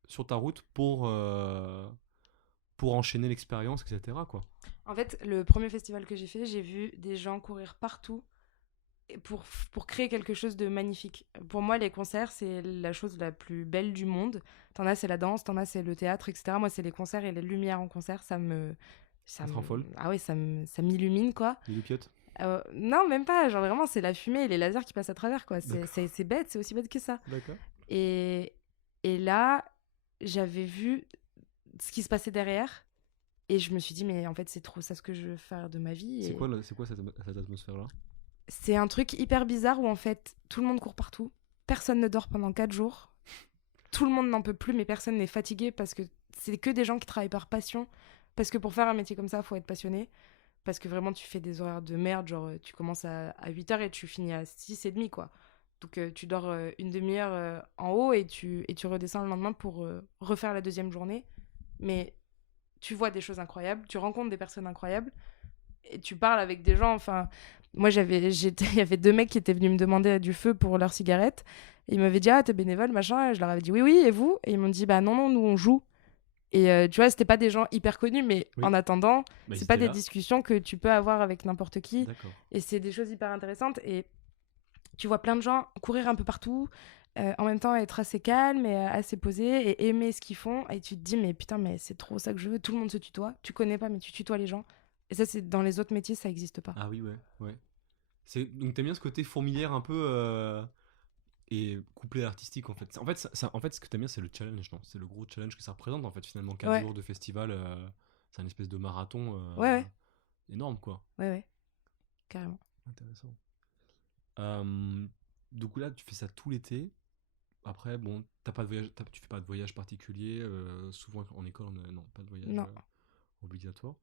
sur ta route pour enchaîner l'expérience, etc., quoi. En fait, le premier festival que j'ai fait, j'ai vu des gens courir partout et pour créer quelque chose de magnifique. Pour moi, les concerts, c'est la chose la plus belle du monde. T'en as, c'est la danse, t'en as, c'est le théâtre, etc. Moi, c'est les concerts et les lumières en concert, Ça te rend folle? ah ouais, ça m'illumine, quoi. Les loupiottes? Non, même pas. Genre, vraiment, c'est la fumée et les lasers qui passent à travers, quoi. D'accord. C'est bête, c'est aussi bête que ça. D'accord. Et, et là, j'avais vu ce qui se passait derrière. Et je me suis dit, mais en fait, c'est trop ça ce que je veux faire de ma vie. C'est quoi cette atmosphère-là? C'est un truc hyper bizarre où, en fait, tout le monde court partout. Personne ne dort pendant 4 jours. Tout le monde n'en peut plus, mais personne n'est fatigué parce que c'est que des gens qui travaillent par passion. Parce que pour faire un métier comme ça, il faut être passionné. Parce que vraiment, tu fais des horaires de merde. Genre, tu commences à 8h et tu finis à 6h30, quoi. Donc, tu dors une demi-heure en haut et tu redescends le lendemain pour refaire la deuxième journée. Mais tu vois des choses incroyables, tu rencontres des personnes incroyables et tu parles avec des gens. Enfin, moi, il y avait 2 mecs qui étaient venus me demander du feu pour leurs cigarettes. Et ils m'avaient dit, ah, t'es bénévole, machin. Et je leur avais dit, oui, oui, et vous? Et ils m'ont dit, bah non, non, nous, on joue. Et tu vois, c'était pas des gens hyper connus, mais Oui. en attendant, Bah, ils c'est pas étaient des là. discussions que tu peux avoir avec n'importe qui. D'accord. Et c'est des choses hyper intéressantes. Et tu vois plein de gens courir un peu partout, en même temps être assez calme et assez posé et aimer ce qu'ils font. Et tu te dis, mais putain, mais c'est trop ça que je veux. Tout le monde se tutoie. Tu connais pas, mais tu tutoies les gens. Et ça, c'est dans les autres métiers, ça existe pas. Ah oui, ouais, ouais. Donc t'aimes bien ce côté fourmilière un peu et couplé à l'artistique en fait. En fait, ce que t'aimes bien, c'est le challenge, non? C'est le gros challenge que ça représente en fait finalement. 4 Ouais, jours de festival, c'est un espèce de marathon. ouais, ouais. énorme, quoi. Ouais, carrément. Intéressant. Euh, du coup, là, tu fais ça tout l'été. Après, bon, tu fais pas de voyage particulier. Souvent, en école, non, pas de voyage Non. obligatoire.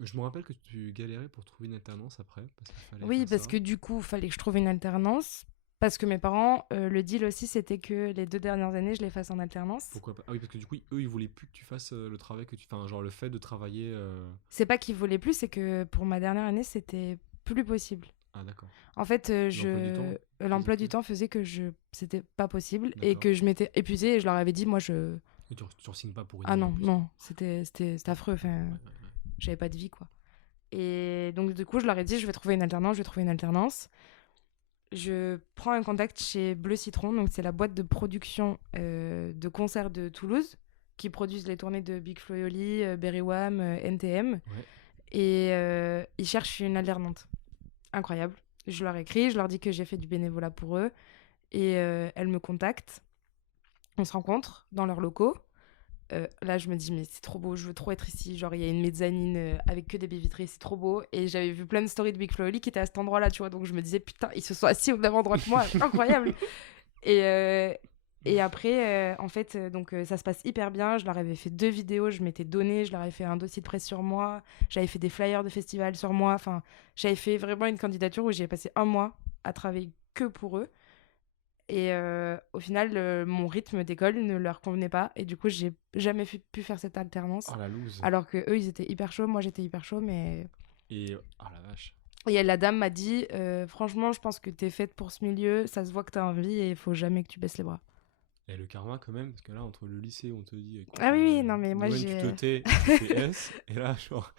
Je me rappelle que tu galérais pour trouver une alternance après, parce qu'il fallait Oui, faire parce ça. que du coup, il fallait que je trouve une alternance. Parce que mes parents, le deal aussi, c'était que les 2 dernières années, je les fasse en alternance. Pourquoi pas? Ah oui, parce que du coup, eux, ils voulaient plus que tu fasses le travail que tu... Enfin, genre le fait de travailler... C'est pas qu'ils voulaient plus, c'est que pour ma dernière année, c'était plus possible. Ah, d'accord. En fait, L'emploi du temps faisait l'emploi que... du temps faisait que c'était pas possible et D'accord. que je m'étais épuisée et je leur avais dit, moi, je. Et tu re-signes pas pour une Ah année en non, plus. non, c'était affreux. Enfin, Ouais, ouais, ouais. j'avais pas de vie, quoi. Et donc, du coup, je leur ai dit, je vais trouver une alternance, je vais trouver une alternance. Je prends un contact chez Bleu Citron, donc c'est la boîte de production de concerts de Toulouse qui produisent les tournées de Big Flo et Oli, Berry Wham, NTM. Ouais. Et ils cherchent une alternante. Incroyable. Je leur écris, je leur dis que j'ai fait du bénévolat pour eux. Et elles me contactent. On se rencontre dans leurs locaux. Là, je me dis, mais c'est trop beau, je veux trop être ici. Genre, il y a une mezzanine avec que des baies vitrées, c'est trop beau. Et j'avais vu plein de stories de Big Flo et Oli qui étaient à cet endroit-là, tu vois. Donc, je me disais, putain, ils se sont assis au même endroit que moi. Incroyable. Et, après, en fait, donc ça se passe hyper bien. Je leur avais fait 2 vidéos, je m'étais donné, je leur avais fait un dossier de presse sur moi, j'avais fait des flyers de festival sur moi. Enfin, j'avais fait vraiment une candidature où j'ai passé un mois à travailler que pour eux. Et au final, mon rythme d'école ne leur convenait pas. Et du coup, j'ai jamais pu faire cette alternance. Oh la loose. Alors que eux, ils étaient hyper chauds, moi j'étais hyper chaud, mais. Et... Ah la vache. Et la dame m'a dit, franchement, je pense que t'es faite pour ce milieu, ça se voit que t'as envie et il faut jamais que tu baisses les bras. Et le karma quand même, parce que là, entre le lycée où on te dit, écoute, Ah oui, oui, non, mais moi Noël, tu te j'ai. tais et tu fais S, et là, genre,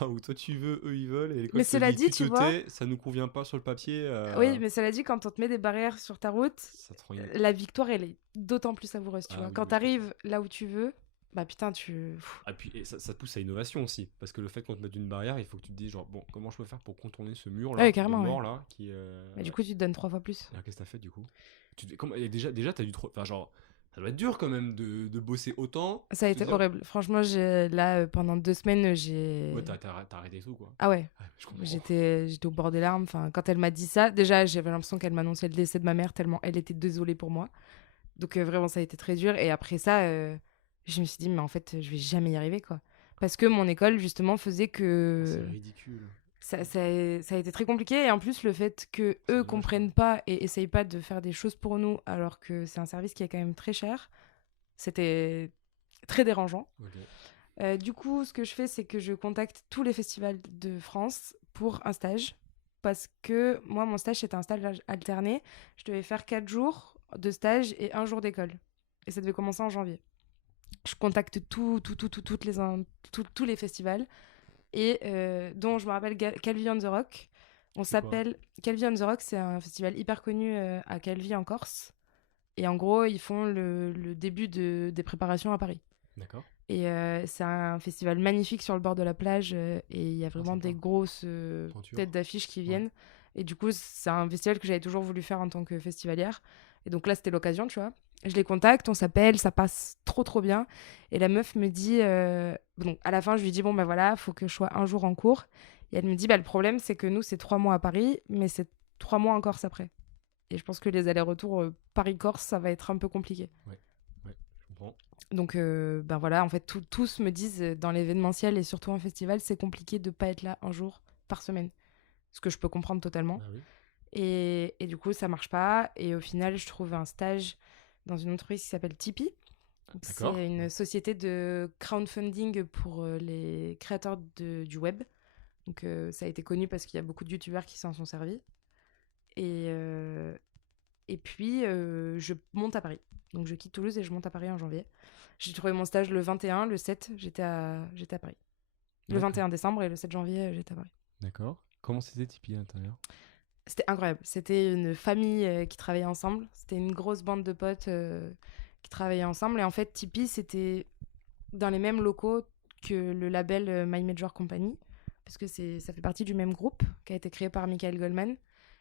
là où toi tu veux, eux ils veulent, et Mais l'école te cela dit, dit, tu te tu vois, tais, ça nous convient pas sur le papier, oui, mais cela dit, quand on te met des barrières sur ta route, ça te rend une... la victoire, elle est d'autant plus savoureuse, tu Ah vois. oui, Quand oui, je comprends. t'arrives là où tu veux, bah putain, tu. Ah, puis et ça te pousse à l'innovation aussi, parce que le fait qu'on te mette une barrière, il faut que tu te dises, genre, bon, comment je peux faire pour contourner ce mur Ah oui, là, de carrément, ouais. mort là, qui. Mais du coup, tu te donnes 3 fois plus. Alors, qu'est-ce que t'as fait du coup et déjà, t'as dû trop. Enfin, genre, ça doit être dur quand même de bosser autant, Ça a te été dire. horrible. Franchement, là, pendant 2 semaines, j'ai. Ouais, t'as arrêté tout quoi. Ah ouais, Ouais, je comprends. j'étais au bord des larmes. Enfin, quand elle m'a dit ça, déjà, j'avais l'impression qu'elle m'annonçait le décès de ma mère tellement elle était désolée pour moi. Donc vraiment, ça a été très dur. Et après ça, je me suis dit, mais en fait, je vais jamais y arriver, quoi. Parce que mon école, justement, faisait Ah, c'est que ridicule. ça a été très compliqué. Et en plus, le fait que C'est eux dommage quoi. comprennent pas et essayent pas de faire des choses pour nous, alors que c'est un service qui est quand même très cher, c'était très dérangeant. Ok. Du coup, ce que je fais, c'est que je contacte tous les festivals de France pour un stage. Parce que moi, mon stage, c'était un stage alterné. Je devais faire 4 jours de stage et 1 jour d'école. Et ça devait commencer en janvier. Je contacte tous les festivals. Et dont je me rappelle Calvi on the Rock. On C'est quoi? s'appelle Calvi on the Rock, c'est un festival hyper connu à Calvi en Corse. Et en gros, ils font le début des préparations à Paris. D'accord. Et c'est un festival magnifique sur le bord de la plage et il y a Ah, vraiment sympa. des grosses Pointure. têtes d'affiche qui Ouais. viennent. Et du coup, c'est un festival que j'avais toujours voulu faire en tant que festivalière. Et donc là, c'était l'occasion, tu vois. Je les contacte, on s'appelle, ça passe trop trop bien. Et la meuf me dit, donc à la fin, je lui dis, bon ben voilà, faut que je sois un jour en cours. Et elle me dit, bah le problème, c'est que nous, c'est 3 mois à Paris, mais c'est 3 mois en Corse après. Et je pense que les allers-retours Paris-Corse, ça va être un peu compliqué. Ouais. Ouais. Je comprends. Donc, ben voilà, en fait, tous me disent dans l'événementiel et surtout en festival, c'est compliqué de pas être là un jour par semaine. Ce que je peux comprendre totalement. Bah oui. Et du coup, ça marche pas. Et au final, je trouve un stage dans une entreprise qui s'appelle Tipeee. Donc, D'accord. c'est une société de crowdfunding pour les créateurs du web. Donc, ça a été connu parce qu'il y a beaucoup de youtubeurs qui s'en sont servis. Et puis, je monte à Paris. Donc, je quitte Toulouse et je monte à Paris en janvier. J'ai trouvé mon stage le 21, le 7, j'étais à Paris. Le D'accord. 21 décembre et le 7 janvier, j'étais à Paris. D'accord. Comment c'était Tipeee à l'intérieur? C'était incroyable. C'était une famille qui travaillait ensemble. C'était une grosse bande de potes qui travaillaient ensemble. Et en fait, Tipeee, c'était dans les mêmes locaux que le label My Major Company, parce que ça fait partie du même groupe qui a été créé par Michael Goldman.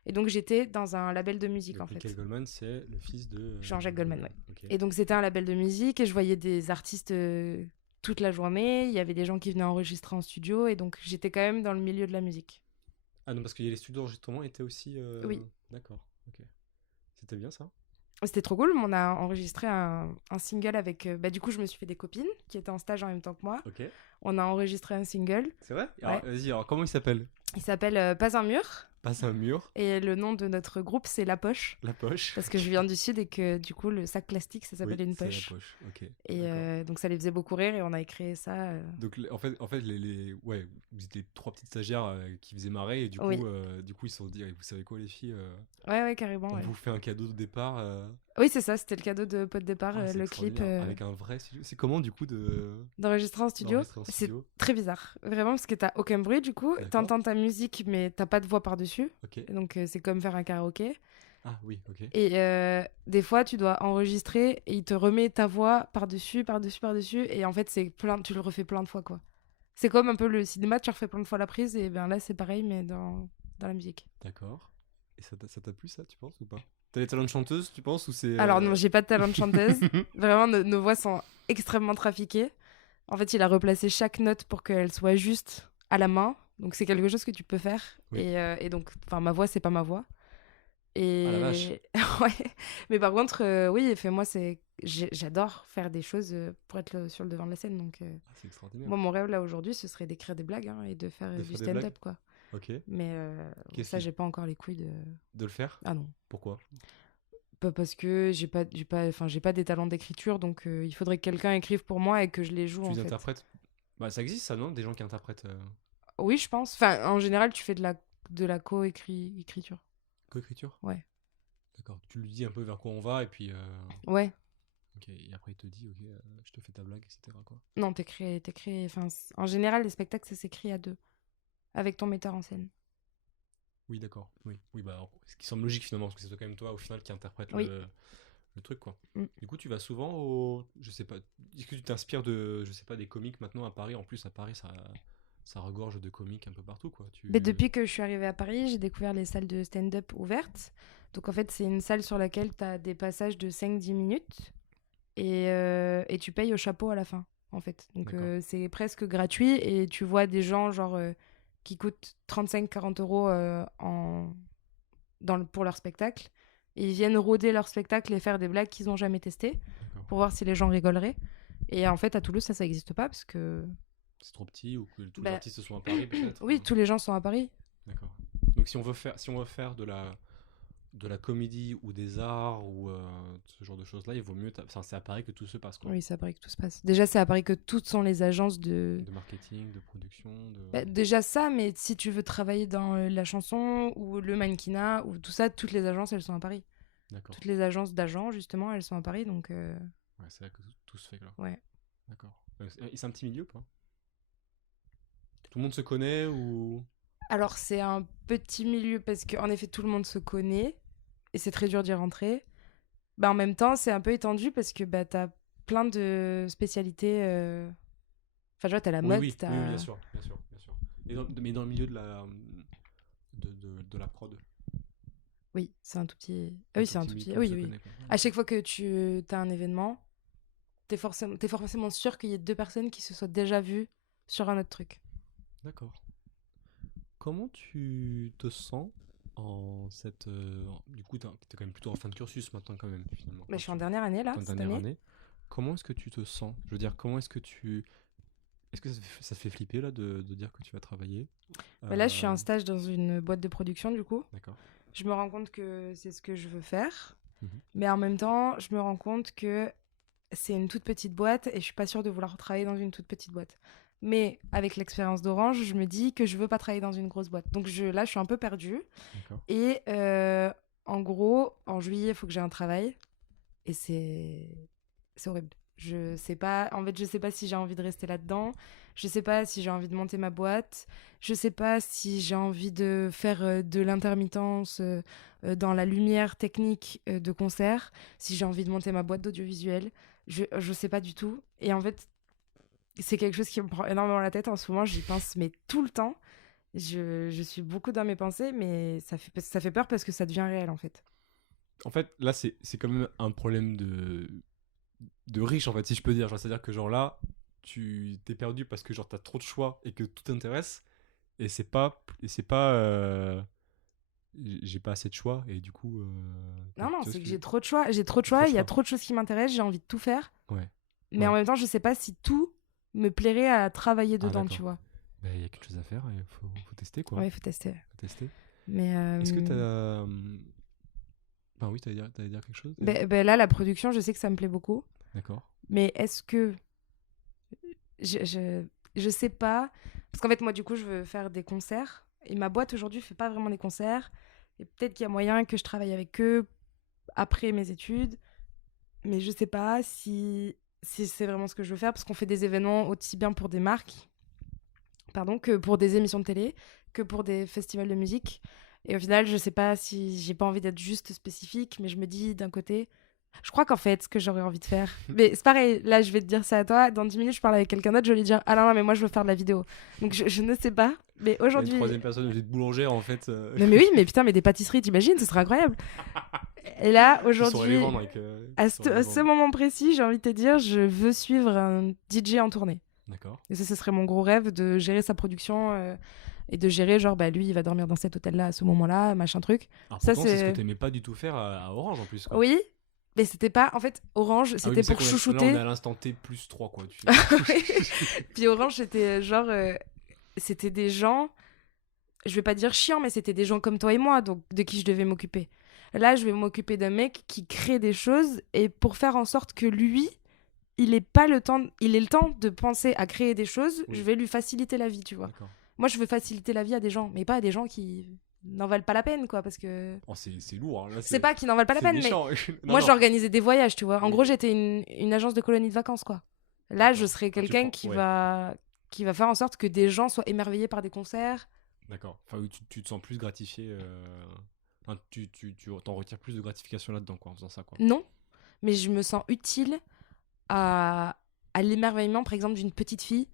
Et donc, j'étais dans un label de musique, en Donc Michael fait. Goldman, c'est le fils de. Jean-Jacques Goldman, ouais. Ok. Et donc, c'était un label de musique et je voyais des artistes toute la journée. Il y avait des gens qui venaient enregistrer en studio. Et donc, j'étais quand même dans le milieu de la musique. Ah non, parce que les studios d'enregistrement étaient aussi. Oui. D'accord, ok. C'était bien ça? C'était trop cool. On a enregistré un single avec... du coup, je me suis fait des copines qui étaient en stage en même temps que moi. Ok. On a enregistré un single. C'est vrai? Ouais. Alors, vas-y, alors comment il s'appelle? Il s'appelle Pas un mur. Passe un mur, Et le nom de notre groupe, c'est La Poche. la poche. Parce que je viens du Sud et que du coup, le sac plastique, ça s'appelle Oui, une c'est poche. la poche, ok. Et D'accord. donc, ça les faisait beaucoup rire et on a créé ça. Donc en fait ouais, vous étiez trois petites stagiaires qui faisaient marrer et Oui. du coup ils se sont dit, vous savez quoi les filles, Ouais, carrément. on Ouais. vous fait un cadeau de départ. Oui, c'est ça, c'était le cadeau de pot de départ, C'est le clip extraordinaire, avec un vrai studio. C'est comment du coup d'enregistrer en studio. d'enregistrer en C'est studio? très bizarre, vraiment, parce que t'as aucun bruit du coup. D'accord. T'entends ta musique, mais t'as pas de voix par-dessus. Ok. Et donc, c'est comme faire un karaoké. Ah oui, ok. Et des fois, tu dois enregistrer et il te remet ta voix par-dessus, par-dessus, par-dessus. Et en fait, tu le refais plein de fois, quoi. C'est comme un peu le cinéma, tu refais plein de fois la prise. Et ben là, c'est pareil, mais dans la musique. D'accord. Et ça t'a plu ça, tu penses ou pas? T'as les talents de chanteuse, tu penses, ou c'est Alors non, j'ai pas de talent de chanteuse. Vraiment, nos voix sont extrêmement trafiquées. En fait, il a replacé chaque note pour qu'elle soit juste à la main. Donc c'est quelque chose que tu peux faire. Oui. Et donc, ma voix, c'est pas ma voix. Et Ah la vache. ouais. Mais par contre, oui, moi, j'adore faire des choses pour être sur le devant de la scène. Donc, Ah, c'est extraordinaire. moi, mon rêve là aujourd'hui, ce serait d'écrire des blagues et de faire De du faire des blagues? stand-up, quoi. Ok. Mais Qu'est-ce ça, qui... j'ai pas encore les couilles de. de le faire? Ah non. Pourquoi? Pas parce que j'ai pas des talents d'écriture, donc il faudrait que quelqu'un écrive pour moi et que je les joue Tu en les fait. interprètes? Bah ça existe ça, non? Des gens qui interprètent Oui, je pense. Enfin, en général, tu fais de la co-écriture. co-écriture? Ouais. D'accord. Tu lui dis un peu vers quoi on va et puis Ouais. ok, et après il te dit ok, je te fais ta blague, etc. quoi. Non, t'écris. Enfin, en général, les spectacles, ça s'écrit à deux, avec ton metteur en scène. Oui, d'accord. Oui, oui, bah alors, ce qui semble logique finalement, parce que c'est quand même toi au final qui interprète Oui. le truc quoi. Mm. Du coup, tu vas souvent au, je sais pas, est-ce que tu t'inspires de, je sais pas, des comiques maintenant à Paris? En plus, à Paris, ça regorge de comiques un peu partout quoi. Mais depuis que je suis arrivée à Paris, j'ai découvert les salles de stand-up ouvertes. Donc en fait, c'est une salle sur laquelle tu as des passages de 5-10 minutes et tu payes au chapeau à la fin, en fait. Donc D'accord. c'est presque gratuit et tu vois des gens genre qui coûtent 35-40 euros pour leur spectacle. Et ils viennent rôder leur spectacle et faire des blagues qu'ils n'ont jamais testées D'accord. pour voir si les gens rigoleraient. Et en fait, à Toulouse, ça n'existe pas parce que... C'est trop petit ou que tous les Bah, artistes sont à Paris peut-être? oui, tous les gens sont à Paris. D'accord. Donc si on veut faire de la comédie ou des arts ou ce genre de choses là, il vaut mieux enfin, c'est à Paris que tout se passe quoi. Oui, c'est à Paris que tout se passe. Déjà, c'est à Paris que toutes sont les agences de... De marketing, de production, de... Bah, déjà ça, mais si tu veux travailler dans la chanson ou le mannequinat ou tout ça, toutes les agences, elles sont à Paris. D'accord. Toutes les agences d'agents, justement, elles sont à Paris, donc... Ouais, c'est là que tout se fait là. Ouais. D'accord. Et c'est un petit milieu, quoi. Tout le monde se connaît ou... Alors, c'est un petit milieu parce qu'en effet, tout le monde se connaît et c'est très dur d'y rentrer. Bah, en même temps, c'est un peu étendu parce que bah, t'as plein de spécialités. Enfin, tu vois, t'as la Oui, mode, oui, t'as... oui, bien sûr, bien sûr, bien sûr. Mais dans le milieu de la prod. Oui, c'est un tout petit... Ah oui, c'est un tout milieu, petit... tout le Oui, monde se oui. connaît, quoi. À chaque fois que tu as un événement, t'es forcément sûr qu'il y ait deux personnes qui se soient déjà vues sur un autre truc. D'accord. Comment tu te sens en cette... du coup, t'es quand même plutôt en fin de cursus maintenant, quand même, finalement. Bah, je suis en dernière année, là, En cette dernière année. année. Comment est-ce que tu te sens? Je veux dire, comment est-ce que tu... Est-ce que ça te fait flipper, là, de dire que tu vas travailler Bah, là, je suis en stage dans une boîte de production, du coup. D'accord. Je me rends compte que c'est ce que je veux faire. Mhm. Mais en même temps, je me rends compte que c'est une toute petite boîte et je suis pas sûre de vouloir travailler dans une toute petite boîte. Mais avec l'expérience d'Orange, je me dis que je veux pas travailler dans une grosse boîte. Donc là, je suis un peu perdue. D'accord. Et en gros, en juillet, il faut que j'ai un travail. Et c'est horrible. Je sais pas. En fait, je sais pas si j'ai envie de rester là-dedans. Je sais pas si j'ai envie de monter ma boîte. Je sais pas si j'ai envie de faire de l'intermittence dans la lumière technique de concert. Si j'ai envie de monter ma boîte d'audiovisuel. Je sais pas du tout. Et en fait, c'est quelque chose qui me prend énormément la tête en ce moment. J'y pense, mais tout le temps. Je suis beaucoup dans mes pensées, mais ça fait peur parce que ça devient réel, en fait. En fait, là, c'est quand même un problème de riche, en fait, si je peux dire. Genre, c'est-à-dire que, genre, là, tu t'es perdu parce que genre t'as trop de choix et que tout t'intéresse et c'est pas j'ai pas assez de choix et du coup Non, non, tu vois c'est ce que que j'ai trop de choix. J'ai trop de trop choix, de il y a choix. trop de choses qui m'intéressent, j'ai envie de tout faire. Ouais. Mais en Ouais. même temps, je sais pas si tout me plairait à travailler Ah dedans, tu d'accord. vois. Ben il y a quelque chose à faire, il faut tester quoi. Ouais, il faut tester. Faut tester. Mais Est-ce que t'as enfin oui, t'allais dire quelque chose déjà? là, la production, je sais que ça me plaît beaucoup. D'accord. Mais est-ce que je sais pas. Parce qu'en fait, moi, du coup, je veux faire des concerts. Et ma boîte, aujourd'hui, fait pas vraiment des concerts. Et peut-être qu'il y a moyen que je travaille avec eux après mes études. Mais je sais pas si c'est vraiment ce que je veux faire. Parce qu'on fait des événements aussi bien pour des marques, pardon, que pour des émissions de télé, que pour des festivals de musique. Et au final, je sais pas si j'ai pas envie d'être juste spécifique. Mais je me dis, d'un côté, je crois qu'en fait, ce que j'aurais envie de faire. Mais c'est pareil, là, je vais te dire ça à toi. Dans 10 minutes, je parle avec quelqu'un d'autre, je vais lui dire ah non, non, mais moi, je veux faire de la vidéo. Donc, je ne sais pas. Mais Il y a une aujourd'hui. troisième personne, vous êtes boulangère en fait. Non, mais oui, mais putain, mais des pâtisseries, t'imagines, ce serait incroyable. Et là, Tu saurais les aujourd'hui, vendre avec. à Tu saurais les ce vendre. moment précis, j'ai envie de te dire, je veux suivre un DJ en tournée. D'accord. Et ça, ce serait mon gros rêve de gérer sa production et de gérer, genre, bah, lui, il va dormir dans cet hôtel-là à ce moment-là, machin truc. Alors Ça, pourtant, c'est ce que t'aimais pas du tout faire à Orange en plus quoi. Oui, mais c'était pas. En fait, Orange, Ah oui, c'était mais c'est pour qu'on est, là on chouchouter. est à l'instant T plus 3 quoi. Puis Orange, c'était genre. C'était des gens. Je vais pas dire chiants, mais c'était des gens comme toi et moi, donc de qui je devais m'occuper. Là, je vais m'occuper d'un mec qui crée des choses et pour faire en sorte que lui, il ait pas le temps, il ait le temps de penser à créer des choses, Oui. je vais lui faciliter la vie, tu vois. D'accord. Moi, je veux faciliter la vie à des gens, mais pas à des gens qui n'en valent pas la peine, quoi, parce que Oh, c'est lourd. Hein. Là, c'est pas qu'ils n'en valent pas la c'est peine, mais méchant. Non, moi, non. j'organisais des voyages, tu vois. En Oui. gros, j'étais une agence de colonies de vacances, quoi. Là, je D'accord. serais Ah, tu quelqu'un prends. Ouais. qui va faire en sorte que des gens soient émerveillés par des concerts. D'accord. Enfin, oui, tu te sens plus gratifié. Enfin, tu t'en retires plus de gratification là-dedans quoi en faisant ça quoi. Non, mais je me sens utile à, à l'émerveillement, par exemple, d'une petite fille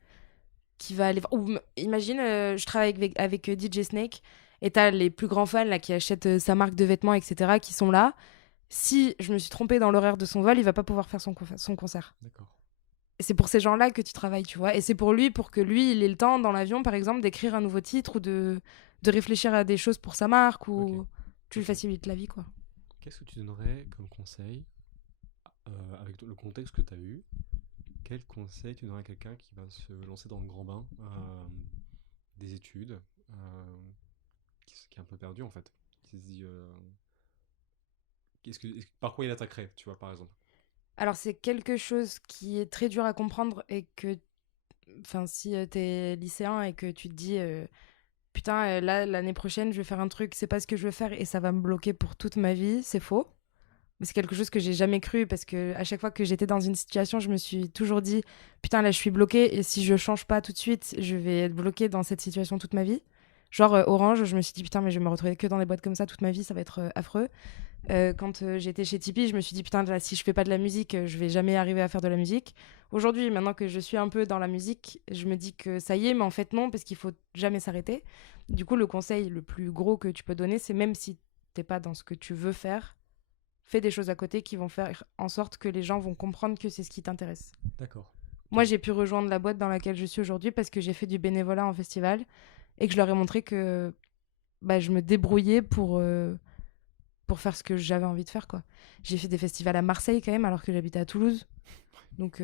qui va aller voir. Ou imagine, je travaille avec DJ Snake et t'as les plus grands fans là, qui achètent sa marque de vêtements, etc., qui sont là. Si je me suis trompée dans l'horaire de son vol, il va pas pouvoir faire son concert. D'accord. Et c'est pour ces gens-là que tu travailles, tu vois. Et c'est pour lui, pour que lui, il ait le temps dans l'avion, par exemple, d'écrire un nouveau titre ou de réfléchir à des choses pour sa marque ou Ok. tu lui Ok. facilites la vie, quoi. Qu'est-ce que tu donnerais comme conseil avec le contexte que tu as eu? Quel conseil tu donnerais à quelqu'un qui va se lancer dans le grand bain des études, qui est un peu perdu en fait, qui se dit par quoi il attaquerait, tu vois, par exemple. Alors, c'est quelque chose qui est très dur à comprendre et que, enfin, si t'es lycéen et que tu te dis, putain, là, l'année prochaine, je vais faire un truc, c'est pas ce que je veux faire et ça va me bloquer pour toute ma vie, c'est faux. Mais c'est quelque chose que j'ai jamais cru parce que à chaque fois que j'étais dans une situation, je me suis toujours dit, putain, là, je suis bloquée et si je change pas tout de suite, je vais être bloquée dans cette situation toute ma vie. Genre, Orange, je me suis dit, putain, mais je vais me retrouver que dans des boîtes comme ça toute ma vie, ça va être affreux. Quand j'étais chez Tipeee, je me suis dit putain, là, si je fais pas de la musique, je vais jamais arriver à faire de la musique. Aujourd'hui, maintenant que je suis un peu dans la musique, je me dis que ça y est, mais en fait non, parce qu'il faut jamais s'arrêter. Du coup, le conseil le plus gros que tu peux donner, c'est même si t'es pas dans ce que tu veux faire, fais des choses à côté qui vont faire en sorte que les gens vont comprendre que c'est ce qui t'intéresse. D'accord. Moi, j'ai pu rejoindre la boîte dans laquelle je suis aujourd'hui parce que j'ai fait du bénévolat en festival et que je leur ai montré que bah, je me débrouillais pour faire ce que j'avais envie de faire, quoi. J'ai fait des festivals à Marseille quand même, alors que j'habitais à Toulouse. Donc,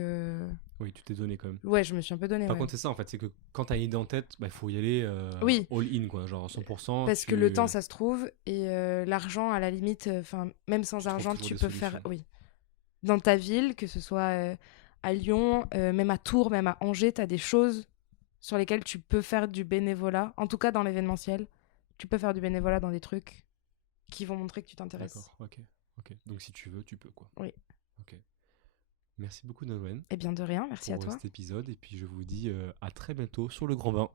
Oui, tu t'es donné quand même. ouais, je me suis un peu donné. Par Ouais. contre, c'est ça en fait, c'est que quand t'as une idée en tête, il faut y aller Oui, all in quoi, genre 100%. parce que le temps, ça se trouve, et l'argent, à la limite, enfin, même sans tu trouves argent, toujours tu des peux faire, solutions. oui, dans ta ville, que ce soit à Lyon, même à Tours, même à Angers, tu as des choses sur lesquelles tu peux faire du bénévolat, en tout cas dans l'événementiel. Tu peux faire du bénévolat dans des trucs qui vont montrer que tu t'intéresses. D'accord, ok. Donc si tu veux, tu peux quoi. Oui. Ok. Merci beaucoup Nolwenn Eh bien, de rien, merci à pour toi. cet épisode et puis je vous dis à très bientôt sur le grand bain.